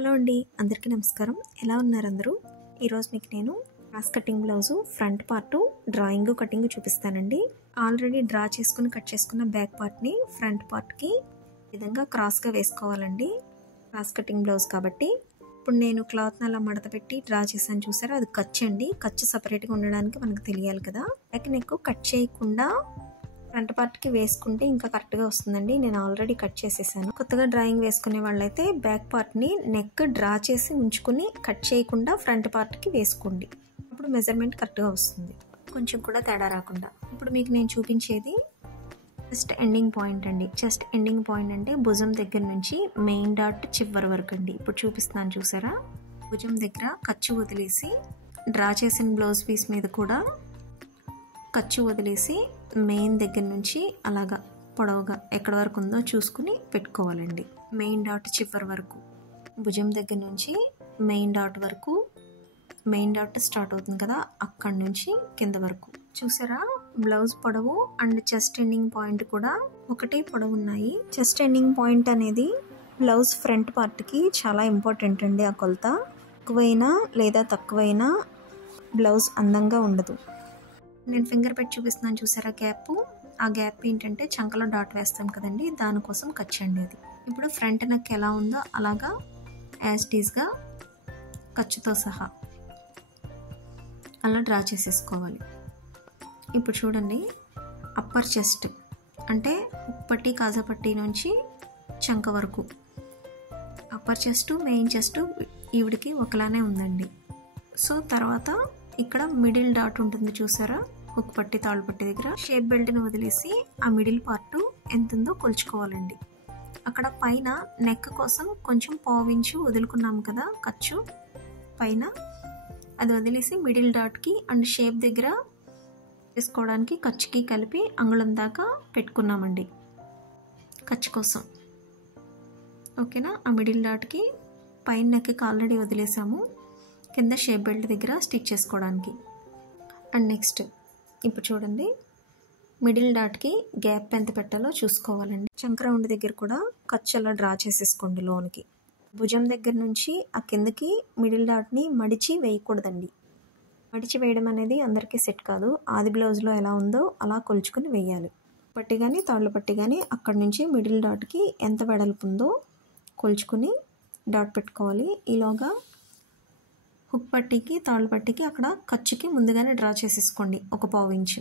Hello అండి, అందరికీ నమస్కారం. ఎలా ఉన్నారు అందరూ? ఈరోజు మీకు నేను cross cutting blouse front part drawing cutting చూపిస్తానండి. ఆల్రెడీ డ్రా చేసుకుని కట్ చేసుకున్న బ్యాక్ పార్ట్ని ఫ్రంట్ పార్ట్కి ఈ విధంగా క్రాస్గా వేసుకోవాలండి. క్రాస్ కటింగ్ బ్లౌజ్ కాబట్టి ఇప్పుడు నేను క్లాత్ని అలా మడత పెట్టి డ్రా చేశాను, చూసారా? అది ఖర్చు అండి. ఖర్చు సపరేట్గా ఉండడానికి మనకు తెలియాలి కదా. బ్యాక్ నెక్ కట్ చేయకుండా ఫ్రంట్ పార్ట్కి వేసుకుంటే ఇంకా కరెక్ట్గా వస్తుందండి. నేను ఆల్రెడీ కట్ చేసేసాను. కొత్తగా డ్రాయింగ్ వేసుకునే వాళ్ళైతే బ్యాక్ పార్ట్ని నెక్ డ్రా చేసి ఉంచుకుని కట్ చేయకుండా ఫ్రంట్ పార్ట్కి వేసుకోండి. అప్పుడు మెజర్మెంట్ కరెక్ట్గా వస్తుంది, కొంచెం కూడా తేడా రాకుండా. ఇప్పుడు మీకు నేను చూపించేది చెస్ట్ ఎండింగ్ పాయింట్ అండి. చెస్ట్ ఎండింగ్ పాయింట్ అంటే భుజం దగ్గర నుంచి మెయిన్ డాట్ చివరి వరకు అండి. ఇప్పుడు చూపిస్తున్నాను, చూసారా? భుజం దగ్గర ఖర్చు వదిలేసి డ్రా చేసిన బ్లౌజ్ పీస్ మీద కూడా ఖర్చు వదిలేసి మెయిన్ దగ్గర నుంచి అలాగా పొడవుగా ఎక్కడ వరకు ఉందో చూసుకుని పెట్టుకోవాలండి. మెయిన్ డాట్ చివరి వరకు, భుజం దగ్గర నుంచి మెయిన్ డాట్ వరకు, మెయిన్ డాట్ స్టార్ట్ అవుతుంది కదా, అక్కడి నుంచి కింద వరకు. చూసారా? బ్లౌజ్ పొడవు అండ్ చెస్ట్ ఎండింగ్ పాయింట్ కూడా ఒకటే పొడవు ఉన్నాయి. చెస్ట్ ఎండింగ్ పాయింట్ అనేది బ్లౌజ్ ఫ్రంట్ పార్ట్కి చాలా ఇంపార్టెంట్ అండి. ఆ కొలత ఎక్కువైనా లేదా తక్కువైనా బ్లౌజ్ అందంగా ఉండదు. నేను ఫింగర్ పెట్టి చూపిస్తున్నాను, చూసారా? గ్యాప్. ఆ గ్యాప్ ఏంటంటే చంకలో డాట్ వేస్తాం కదండి, దానికోసం ఖర్చండి అది. ఇప్పుడు ఫ్రంట్ నెక్ ఎలా ఉందో అలాగా యాజ్ టీజ్గా ఖర్చుతో సహా అలా డ్రా చేసేసుకోవాలి. ఇప్పుడు చూడండి, అప్పర్ చెస్ట్ అంటే ఉప్పట్టి కాజాపట్టి నుంచి చంక వరకు అప్పర్ చెస్ట్ మెయిన్ చెస్ట్ ఈవిడికి ఒకలానే ఉందండి. సో తర్వాత ఇక్కడ మిడిల్ డాట్ ఉంటుంది, చూసారా? హుక్ పట్టి తాళ్ళు పట్టి దగ్గర షేప్ బెల్ట్ని వదిలేసి ఆ మిడిల్ పార్ట్ ఎంత ఉందో కొలుచుకోవాలండి. అక్కడ పైన నెక్ కోసం కొంచెం పావించు వదులుకున్నాము కదా ఖర్చు పైన, అది వదిలేసి మిడిల్ డాట్కి అండ్ షేప్ దగ్గర వేసుకోవడానికి ఖర్చుకి కలిపి అంగుళం దాకా పెట్టుకున్నామండి ఖర్చు కోసం. ఓకేనా? ఆ మిడిల్ డాట్కి పైన నెక్కి ఆల్రెడీ వదిలేసాము, కింద షేప్ బెల్ట్ దగ్గర స్టిచ్ చేసుకోవడానికి. అండ్ నెక్స్ట్ ఇప్పుడు చూడండి, మిడిల్ డాట్కి గ్యాప్ ఎంత పెట్టాలో చూసుకోవాలండి. చంక రౌండ్ దగ్గర కూడా ఖర్చు అలా డ్రా చేసేసుకోండి లోనికి. భుజం దగ్గర నుంచి ఆ కిందకి మిడిల్ డాట్ని మడిచి వేయకూడదండి. మడిచి వేయడం అనేది అందరికీ సెట్ కాదు. ఆది బ్లౌజ్లో ఎలా ఉందో అలా కొలుచుకుని వేయాలి. పట్టి కానీ తాళ్ళు పట్టి కానీ అక్కడి నుంచి మిడిల్ డాట్కి ఎంత వెడల్పు ఉందో కొలుచుకుని డాట్ పెట్టుకోవాలి. ఈలోగా హుక్ పట్టీకి తాళ్ళు పట్టీకి అక్కడ ఖర్చుకి ముందుగానే డ్రా చేసేసుకోండి ఒక పావించు.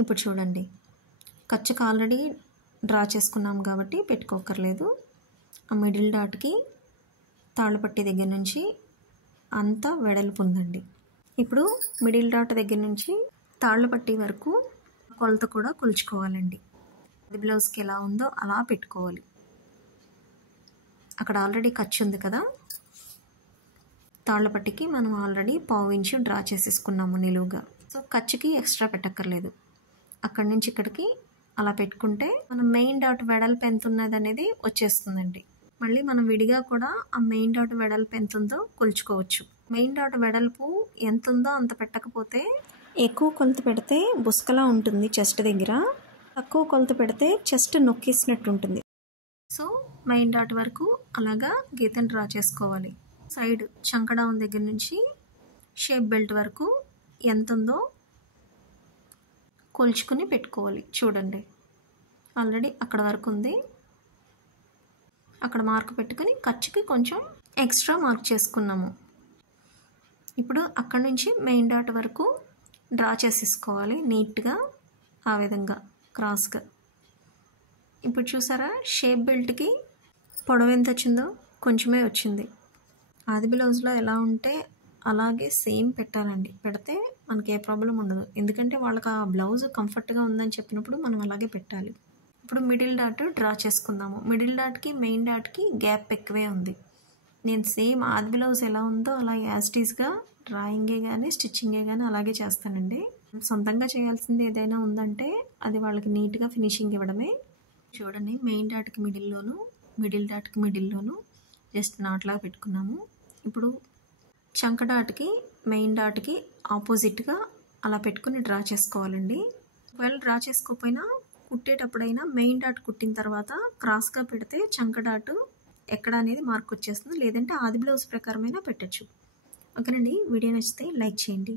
ఇప్పుడు చూడండి, ఖర్చుకి ఆల్రెడీ డ్రా చేసుకున్నాం కాబట్టి పెట్టుకోకర్లేదు. ఆ మిడిల్ డాట్కి తాళ్ళు పట్టీ దగ్గర నుంచి అంత వెడల్పు ఉందండి. ఇప్పుడు మిడిల్ డాట్ దగ్గర నుంచి తాళ్ళు పట్టీ వరకు కొలత కూడా కొలుచుకోవాలండి. అది బ్లౌజ్కి ఎలా ఉందో అలా పెట్టుకోవాలి. అక్కడ ఆల్రెడీ ఖర్చు ఉంది కదా, తాళ్ళ పట్టికి మనం ఆల్రెడీ పావించు డ్రా చేసేసుకున్నాము నిలువుగా. సో ఖర్చుకి ఎక్స్ట్రా పెట్టక్కర్లేదు. అక్కడి నుంచి ఇక్కడికి అలా పెట్టుకుంటే మనం మెయిన్ డాట్ వెడల్పు ఎంత ఉన్నది అనేది వచ్చేస్తుందండి. మళ్ళీ మనం విడిగా కూడా ఆ మెయిన్ డాట్ వెడల్పు ఎంత ఉందో కొలుచుకోవచ్చు. మెయిన్ డాట్ వెడల్పు ఎంత ఉందో అంత పెట్టకపోతే, ఎక్కువ కొలత పెడితే బుస్కలా ఉంటుంది చెస్ట్ దగ్గర, తక్కువ కొలత పెడితే చెస్ట్ నొక్కేసినట్టు ఉంటుంది. సో మెయిన్ డాట్ వరకు అలాగా గీతను డ్రా చేసుకోవాలి. సైడ్ చంక డౌన్ దగ్గర నుంచి షేప్ బెల్ట్ వరకు ఎంత ఉందో కొలుచుకుని పెట్టుకోవాలి. చూడండి, ఆల్రెడీ అక్కడ వరకు ఉంది. అక్కడ మార్క్ పెట్టుకుని ఖర్చుకి కొంచెం ఎక్స్ట్రా మార్క్ చేసుకున్నాము. ఇప్పుడు అక్కడ నుంచి మెయిన్ డాట్ వరకు డ్రా చేసేసుకోవాలి నీట్గా, ఆ విధంగా క్రాస్గా. ఇప్పుడు చూసారా, షేప్ బెల్ట్కి పొడవు ఎంత వచ్చిందో? కొంచెమే వచ్చింది. ఆది బ్లౌజ్లో ఎలా ఉంటే అలాగే సేమ్ పెట్టాలండి. పెడితే మనకి ఏ ప్రాబ్లం ఉండదు, ఎందుకంటే వాళ్ళకి ఆ బ్లౌజ్ కంఫర్ట్గా ఉందని చెప్పినప్పుడు మనం అలాగే పెట్టాలి. ఇప్పుడు మిడిల్ డాట్ డ్రా చేసుకుందాము. మిడిల్ డాట్కి మెయిన్ డాట్కి గ్యాప్ ఎక్కువే ఉంది. నేను సేమ్ ఆది బ్లౌజ్ ఎలా ఉందో అలా యాజ్టీస్గా డ్రాయింగే కానీ స్టిచ్చింగే కానీ అలాగే చేస్తానండి. సొంతంగా చేయాల్సింది ఏదైనా ఉందంటే అది వాళ్ళకి నీట్గా ఫినిషింగ్ ఇవ్వడమే. చూడండి, మెయిన్ డాట్కి మిడిల్లోను, మిడిల్ డాట్కి మిడిల్లోను జస్ట్ నాట్లాగా పెట్టుకున్నాము. ఇప్పుడు చంక డాట్కి మెయిన్ డాట్కి ఆపోజిట్గా అలా పెట్టుకుని డ్రా చేసుకోవాలండి. ఒకవేళ డ్రా చేసుకోకపోయినా కుట్టేటప్పుడైనా మెయిన్ డాట్ కుట్టిన తర్వాత క్రాస్గా పెడితే చంక డాట్ ఎక్కడ అనేది మార్క్ వచ్చేస్తుంది. లేదంటే ఆది బ్లౌజ్ ప్రకారమైనా పెట్టచ్చు. ఓకేనండి. వీడియో నచ్చితే లైక్ చేయండి.